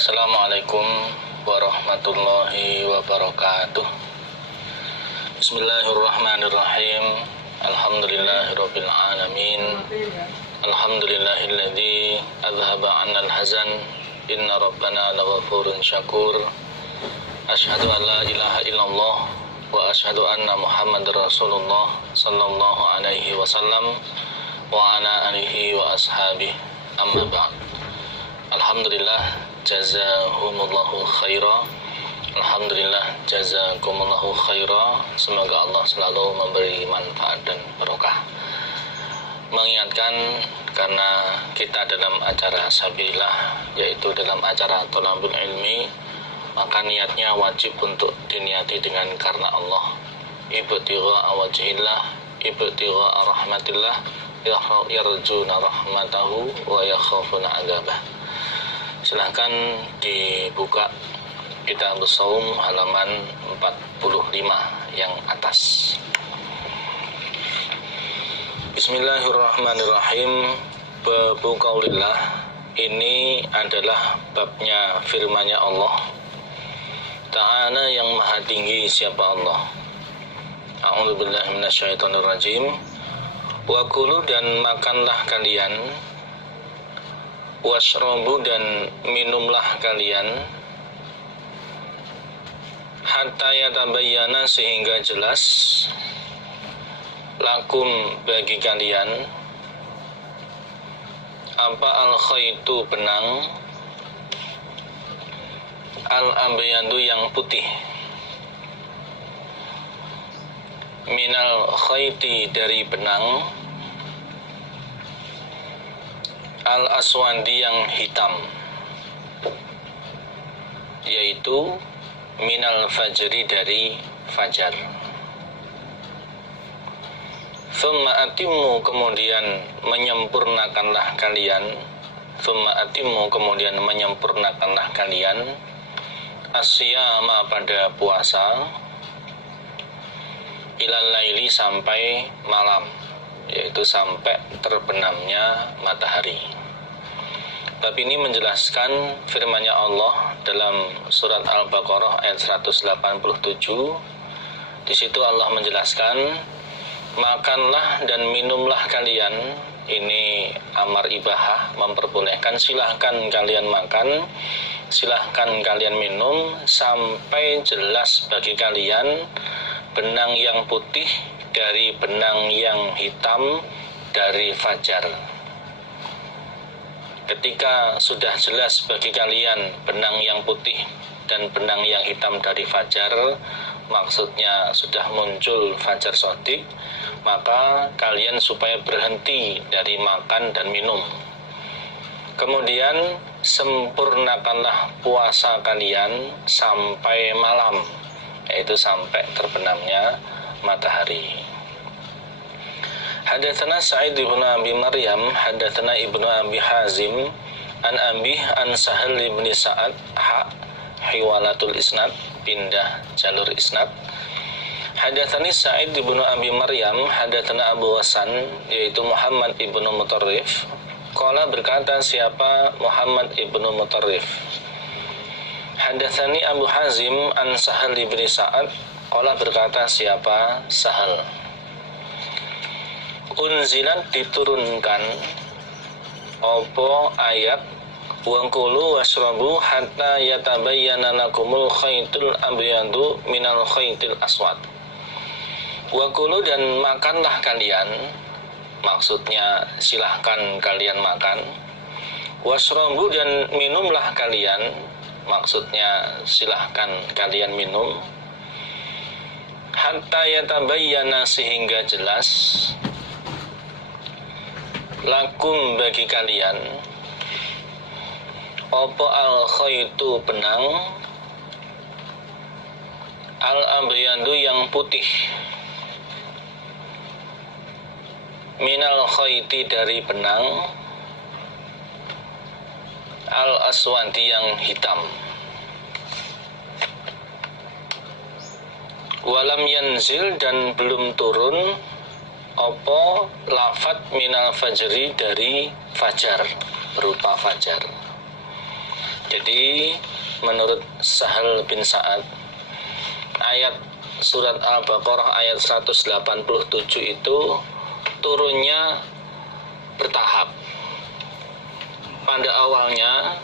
Assalamualaikum warahmatullahi wabarakatuh. Bismillahirrahmanirrahim. Alhamdulillahirabbil alamin. Alhamdulillahilladzi adhhaba 'annal hazan. Inna rabbana laghafurun syakur. Asyhadu an la ilaha illallah wa asyhadu anna Muhammadar Rasulullah sallallahu alaihi wasallam wa ala alihi wa ashabihi. Amma ba'd. Alhamdulillah, jazahumullahu khaira. Alhamdulillah, jazakumullahu khaira. Semoga Allah selalu memberi manfaat dan barokah. Mengingatkan karena kita dalam acara Sabilillah, yaitu dalam acara Thalabul Ilmi, maka niatnya wajib untuk diniati dengan karena Allah. Ibtigha'a wajhillah, ibtigha'a rahmatillah, yarjuna rahmatahu wa yakhafuna 'adzabah. Silahkan dibuka Kitab Shaum halaman 45 yang atas. Bismillahirrahmanirrahim. Babu qaulillah, ini adalah babnya firman-Nya Allah Ta'ala yang maha tinggi, siapa Allah. A'udzubillahi minasyaitonirrajim. Wa kulu, dan makanlah kalian, washrabu, dan minumlah kalian, hatta yatabayyana, sehingga jelas, lakum, bagi kalian, apa al-khaytu, benang, al-abyadu, yang putih, minal khayti, dari benang, al-aswadi, yang hitam, yaitu minal fajri, dari fajar. Thumma atimmu, kemudian menyempurnakanlah kalian, thumma atimmu, kemudian menyempurnakanlah kalian, asyama, pada puasa, ilal laili, sampai malam, yaitu sampai terbenamnya matahari. Bab ini menjelaskan firman-Nya Allah dalam surat Al-Baqarah ayat 187. Di situ Allah menjelaskan, makanlah dan minumlah kalian. Ini amar ibahah, memperbolehkan. Silahkan kalian makan, silahkan kalian minum, sampai jelas bagi kalian benang yang putih dari benang yang hitam dari fajar. Ketika sudah jelas bagi kalian benang yang putih dan benang yang hitam dari fajar, maksudnya sudah muncul fajar shadiq, maka kalian supaya berhenti dari makan dan minum. Kemudian sempurnakanlah puasa kalian sampai malam, yaitu sampai terbenamnya matahari. Hadatsana Sa'id bin Abi Maryam, hadatsana Ibnu Abi Hazim, an Abi an Sahal bin Sa'ad, hiwalatul isnad, pindah jalur isnad. Hadatsani Sa'id bin Abi Maryam, hadatsana Abu Hasan, yaitu Muhammad ibnu Mutarrif. Qala, berkata siapa Muhammad ibnu Mutarrif. Hadatsani Abu Hazim an Sahal bin Sa'ad. Qala, berkata siapa Sahal. Unzilat, diturunkan opo ayat wangkulu wasrabu hatta yatabayyana lakumul khaytul abyadu minal khaytil aswad. Wangkulu, dan makanlah kalian, maksudnya silahkan kalian makan. Wasrabu, dan minumlah kalian, maksudnya silahkan kalian minum. Hatta yatabayyana, sehingga jelas, lakum, bagi kalian, opo al-khaytu, benang, al-abyadu, yang putih, minal khayti, dari benang, al-aswadi, yang hitam. Walam yanzil, dan belum turun opo lafat minal fajri, dari fajar, berupa fajar. Jadi menurut Sahal bin Sa'ad, ayat surat Al-Baqarah ayat 187 itu turunnya bertahap. Pada awalnya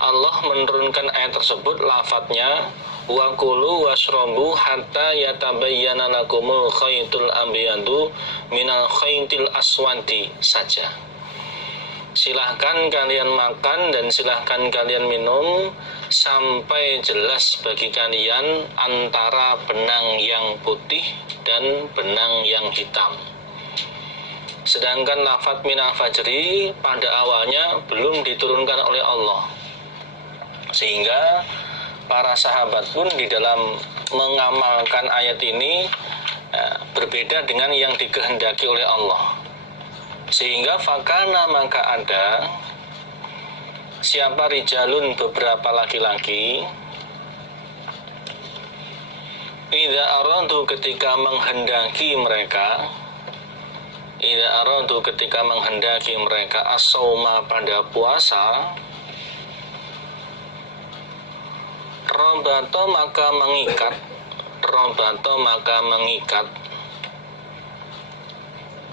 Allah menurunkan ayat tersebut, lafadznya wa kulu washrabu hatta yatabayyana lakumul khaytul abyadu minal khaytil aswadi saja. Silahkan kalian makan dan silahkan kalian minum sampai jelas bagi kalian antara benang yang putih dan benang yang hitam. Sedangkan lafadz minal fajri pada awalnya belum diturunkan oleh Allah, sehingga para sahabat pun di dalam mengamalkan ayat ini berbeda dengan yang dikehendaki oleh Allah. Sehingga fakana, maka ada siapa rijalun, beberapa laki-laki, idza aradu, ketika menghendaki mereka as-sauma, pada puasa, robato maka mengikat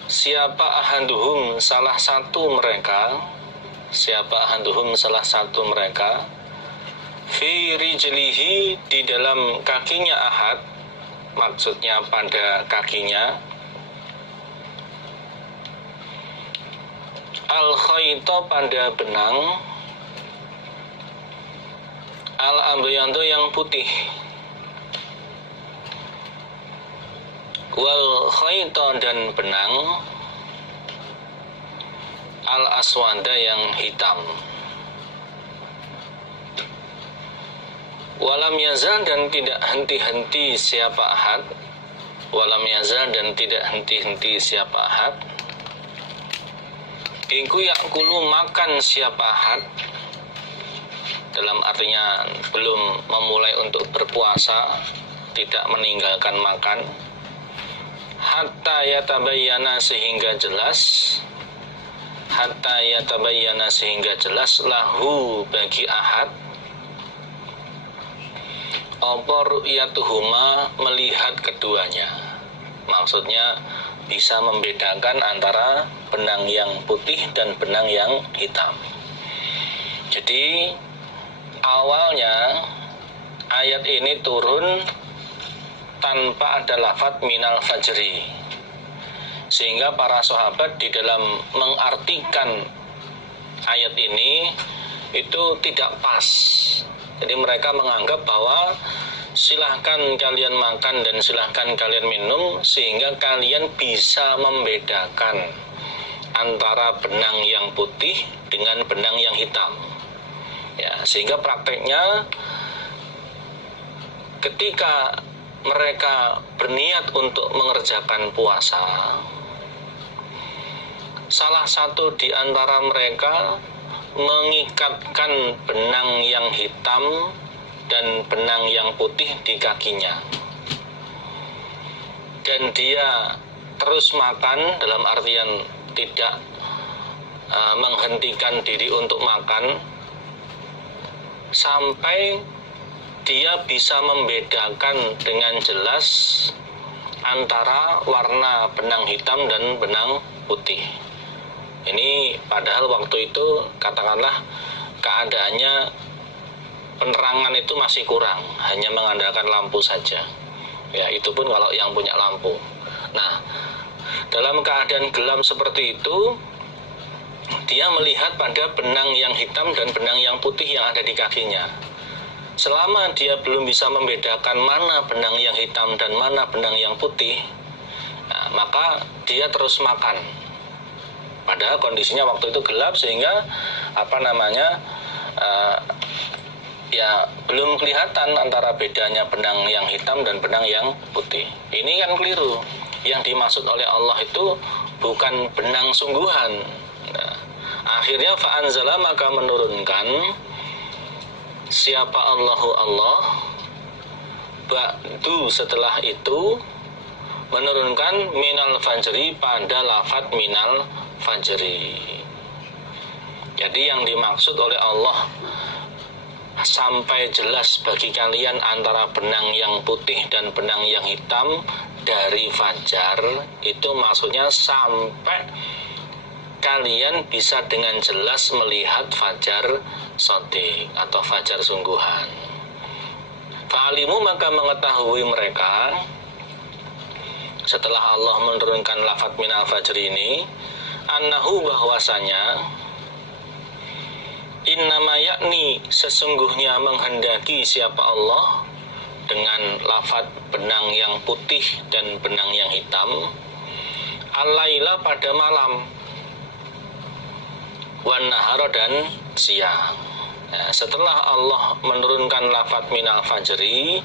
siapa ahaduhum, salah satu mereka fi rijlihi, di dalam kakinya ahad, maksudnya pada kakinya, al khayto, pada benang, al abyadu, yang putih, wal khayto, dan benang, al aswada, yang hitam. Walam yazal, dan tidak henti-henti siapa ahad, iku yakulu, makan siapa ahad, dalam artinya belum memulai untuk berpuasa, tidak meninggalkan makan, hatta yatabayyana, sehingga jelas, lahu, bagi ahad, apa ru'yatuhuma, melihat keduanya. Maksudnya bisa membedakan antara benang yang putih dan benang yang hitam. Jadi awalnya ayat ini turun tanpa ada lafadz minal fajri, sehingga para sahabat di dalam mengartikan ayat ini itu tidak pas. Jadi mereka menganggap bahwa silahkan kalian makan dan silahkan kalian minum, sehingga kalian bisa membedakan antara benang yang putih dengan benang yang hitam. Ya, sehingga prakteknya ketika mereka berniat untuk mengerjakan puasa, salah satu di antara mereka mengikatkan benang yang hitam dan benang yang putih di kakinya, dan dia terus makan, dalam artian tidak menghentikan diri untuk makan, sampai dia bisa membedakan dengan jelas antara warna benang hitam dan benang putih. Ini padahal waktu itu katakanlah keadaannya penerangan itu masih kurang, hanya mengandalkan lampu saja. Ya, itu pun kalau yang punya lampu. Nah, dalam keadaan gelap seperti itu, dia melihat pada benang yang hitam dan benang yang putih yang ada di kakinya. Selama dia belum bisa membedakan mana benang yang hitam dan mana benang yang putih, maka dia terus makan. Padahal kondisinya waktu itu gelap, sehingga ya belum kelihatan antara bedanya benang yang hitam dan benang yang putih. Ini kan keliru. Yang dimaksud oleh Allah itu bukan benang sungguhan. Nah, akhirnya fa'anzala, maka menurunkan siapa Allahu Allah, ba'du, setelah itu menurunkan minal fajri, pada lafadz minal fajri. Jadi yang dimaksud oleh Allah sampai jelas bagi kalian antara benang yang putih dan benang yang hitam dari fajar, itu maksudnya sampai kalian bisa dengan jelas melihat fajar shadiq atau fajar sungguhan. Fa'alimu, maka mengetahui mereka setelah Allah menurunkan lafaz minal fajr ini, annahu, bahwasanya, innama yakni, sesungguhnya menghendaki siapa Allah dengan lafaz benang yang putih dan benang yang hitam, al-laila, pada malam, wan nahara, dan siang. Nah, setelah Allah menurunkan lafaz minal fajri,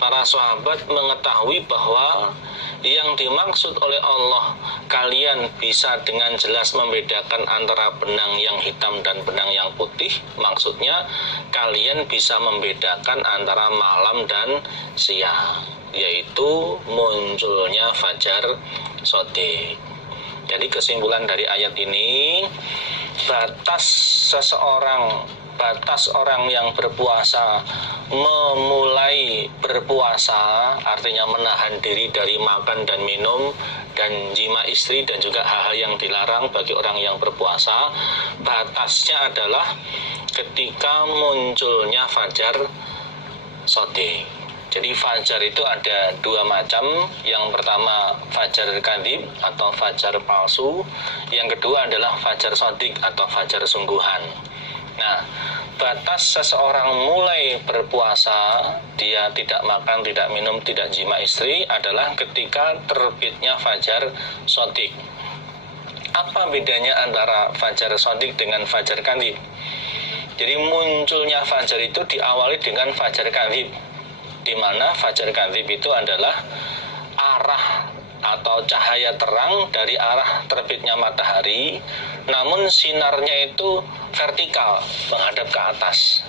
para sahabat mengetahui bahwa yang dimaksud oleh Allah, kalian bisa dengan jelas membedakan antara benang yang hitam dan benang yang putih, maksudnya kalian bisa membedakan antara malam dan siang, yaitu munculnya fajar shadiq. Jadi kesimpulan dari ayat ini, batas orang yang berpuasa memulai berpuasa, artinya menahan diri dari makan dan minum dan jima istri dan juga hal-hal yang dilarang bagi orang yang berpuasa, batasnya adalah ketika munculnya fajar shadiq. Jadi fajar itu ada dua macam. Yang pertama fajar kadhib atau fajar palsu, yang kedua adalah fajar shadiq atau fajar sungguhan. Nah, batas seseorang mulai berpuasa, dia tidak makan, tidak minum, tidak jima istri, adalah ketika terbitnya fajar shadiq. Apa bedanya antara fajar shadiq dengan fajar kadhib? Jadi munculnya fajar itu diawali dengan fajar kadhib, di mana fajar kadhib itu adalah arah atau cahaya terang dari arah terbitnya matahari, namun sinarnya itu vertikal menghadap ke atas.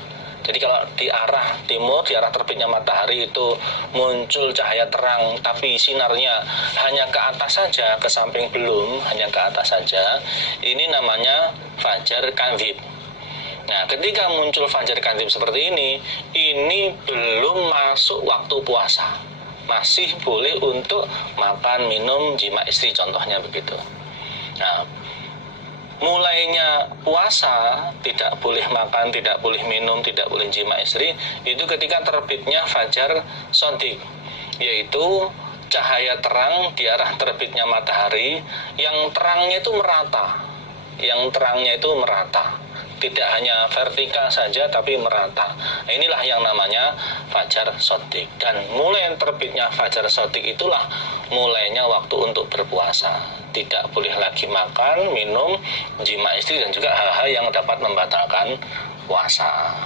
Jadi kalau di arah timur, di arah terbitnya matahari itu muncul cahaya terang, tapi sinarnya hanya ke atas saja, ke samping belum, hanya ke atas saja, ini namanya fajar kadhib. Nah, ketika muncul fajar kadhib seperti ini belum masuk waktu puasa, masih boleh untuk makan, minum, jima istri, contohnya begitu. Nah, mulainya puasa tidak boleh makan, tidak boleh minum, tidak boleh jima istri, itu ketika terbitnya fajar shadiq, yaitu cahaya terang di arah terbitnya matahari yang terangnya itu merata, tidak hanya vertikal saja tapi merata. Nah, inilah yang namanya fajar shadiq. Dan mulai terbitnya fajar shadiq itulah mulainya waktu untuk berpuasa. Tidak boleh lagi makan, minum, jima istri dan juga hal-hal yang dapat membatalkan puasa.